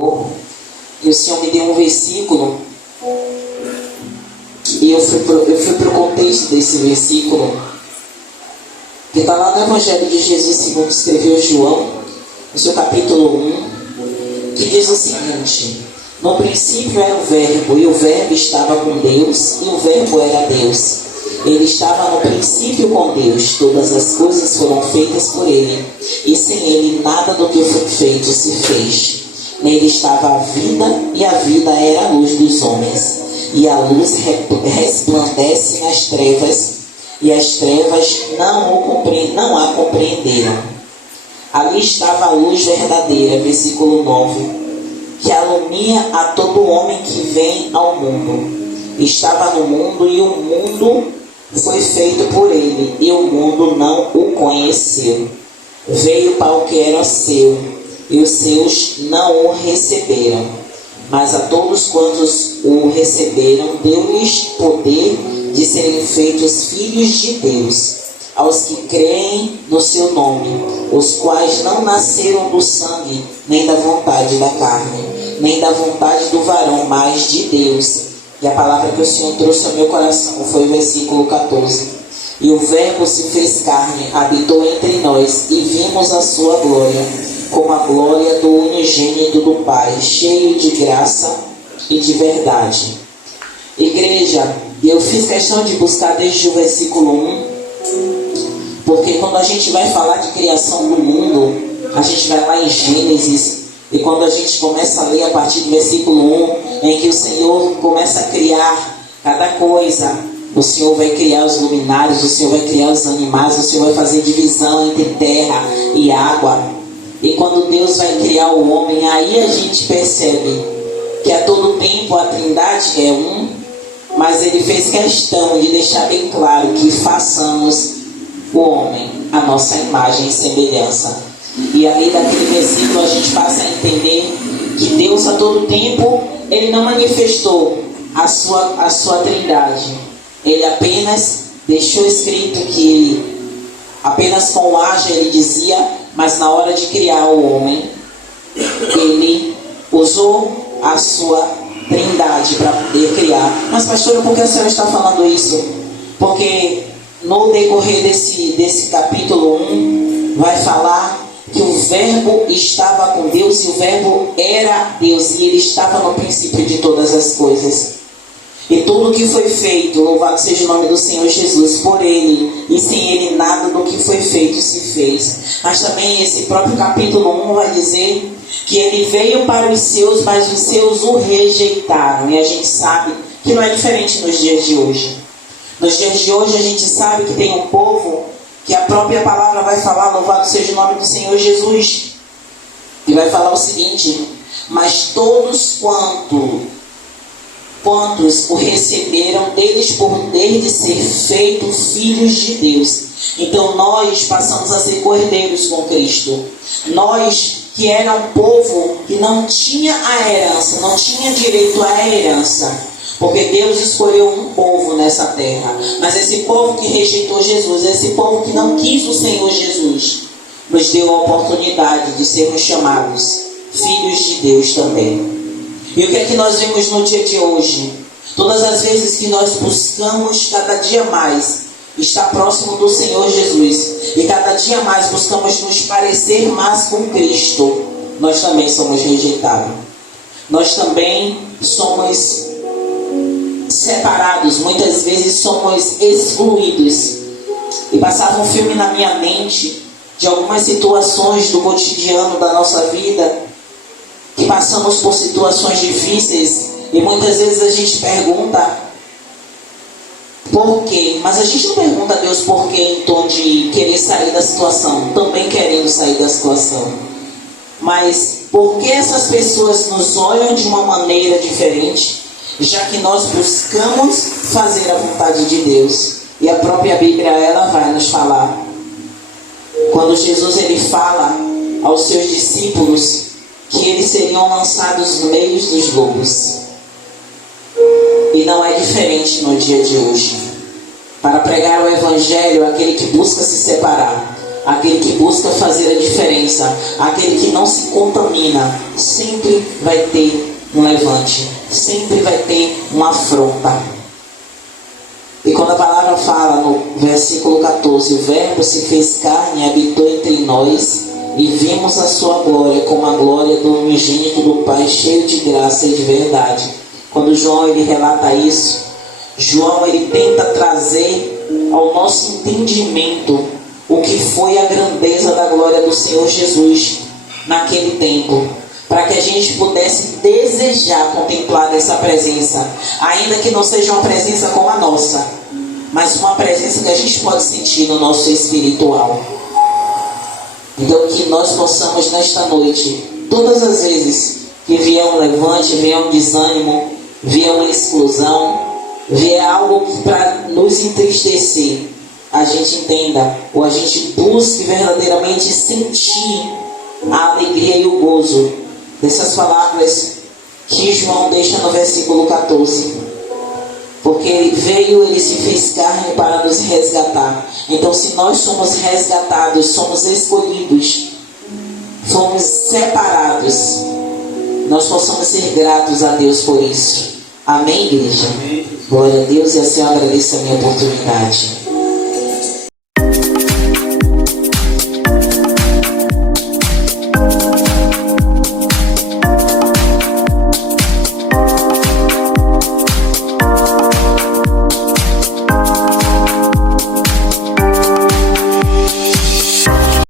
E o Senhor me deu um versículo e eu fui para o contexto desse versículo, que está lá no Evangelho de Jesus segundo escreveu João, no seu capítulo 1, que diz o seguinte: no princípio era o verbo, e o verbo estava com Deus, e o verbo era Deus. Ele estava no princípio com Deus. Todas as coisas foram feitas por ele, e sem ele nada do que foi feito se fez. Nele estava a vida, e a vida era a luz dos homens. E a luz resplandece nas trevas, e as trevas não a compreenderam. Ali estava a luz verdadeira, versículo 9, que alumia a todo homem que vem ao mundo. Estava no mundo, e o mundo foi feito por ele, e o mundo não o conheceu. Veio para o que era seu, e os seus não o receberam. Mas a todos quantos o receberam, deu-lhes poder de serem feitos filhos de Deus, aos que creem no seu nome, os quais não nasceram do sangue, nem da vontade da carne, nem da vontade do varão, mas de Deus. E a palavra que o Senhor trouxe ao meu coração foi o versículo 14. E o verbo se fez carne, habitou entre nós, e vimos a sua glória, como a glória do unigênito do Pai, cheio de graça e de verdade. Igreja, eu fiz questão de buscar desde o versículo 1, porque quando a gente vai falar de criação do mundo, a gente vai lá em Gênesis, e quando a gente começa a ler a partir do versículo 1, em que o Senhor começa a criar cada coisa, o Senhor vai criar os luminares, o Senhor vai criar os animais, o Senhor vai fazer divisão entre terra e água. E quando Deus vai criar o homem, aí a gente percebe que a todo tempo a Trindade é um, mas Ele fez questão de deixar bem claro que façamos o homem a nossa imagem e semelhança. E aí daquele versículo a gente passa a entender que Deus a todo tempo, Ele não manifestou a sua Trindade. Ele apenas deixou escrito que Ele, apenas com o haja Ele dizia, mas na hora de criar o homem, Ele usou a sua Trindade para poder criar. Mas pastora, por que a senhora está falando isso? Porque no decorrer desse capítulo 1, vai falar que o verbo estava com Deus, e o verbo era Deus, e Ele estava no princípio de todas as coisas. E tudo que foi feito, louvado seja o nome do Senhor Jesus, por Ele, e sem Ele nada do que foi feito se fez. Mas também esse próprio capítulo 1 vai dizer que Ele veio para os seus, mas os seus o rejeitaram. E a gente sabe que não é diferente nos dias de hoje. Nos dias de hoje a gente sabe que tem um povo que a própria palavra vai falar, louvado seja o nome do Senhor Jesus, e vai falar o seguinte: mas todos quantos o receberam, deles poder de ser feitos filhos de Deus. Então nós passamos a ser cordeiros com Cristo. Nós que era um povo que não tinha a herança, não tinha direito à herança, porque Deus escolheu um povo nessa terra. Mas esse povo que rejeitou Jesus, esse povo que não quis o Senhor Jesus, nos deu a oportunidade de sermos chamados filhos de Deus também. E o que é que nós vemos no dia de hoje? Todas as vezes que nós buscamos cada dia mais estar próximo do Senhor Jesus, e cada dia mais buscamos nos parecer mais com Cristo, nós também somos rejeitados. Nós também somos separados, muitas vezes somos excluídos. E passava um filme na minha mente de algumas situações do cotidiano da nossa vida, que passamos por situações difíceis, e muitas vezes a gente pergunta por quê, mas a gente não pergunta a Deus por quê em tom de querer sair da situação, também querendo sair da situação, mas por que essas pessoas nos olham de uma maneira diferente, já que nós buscamos fazer a vontade de Deus. E a própria Bíblia, ela vai nos falar, quando Jesus ele fala aos seus discípulos que eles seriam lançados no meio dos lobos. E não é diferente no dia de hoje. Para pregar o Evangelho, aquele que busca se separar, aquele que busca fazer a diferença, aquele que não se contamina, sempre vai ter um levante, sempre vai ter uma afronta. E quando a palavra fala no versículo 14, o verbo se fez carne e habitou entre nós, e vimos a sua glória como a glória do unigênito do Pai, cheio de graça e de verdade. Quando João ele relata isso, João ele tenta trazer ao nosso entendimento o que foi a grandeza da glória do Senhor Jesus naquele tempo, para que a gente pudesse desejar contemplar essa presença, ainda que não seja uma presença como a nossa, mas uma presença que a gente pode sentir no nosso espiritual. Então que nós possamos nesta noite, todas as vezes que vier um levante, vier um desânimo, vier uma exclusão, vier algo para nos entristecer, a gente entenda, ou a gente busque verdadeiramente sentir a alegria e o gozo dessas palavras que João deixa no versículo 14. Porque ele veio, ele se fez carne para nos resgatar. Então, se nós somos resgatados, somos escolhidos, fomos separados, nós possamos ser gratos a Deus por isso. Amém, igreja? Amém. Glória a Deus, e assim eu agradeço a minha oportunidade.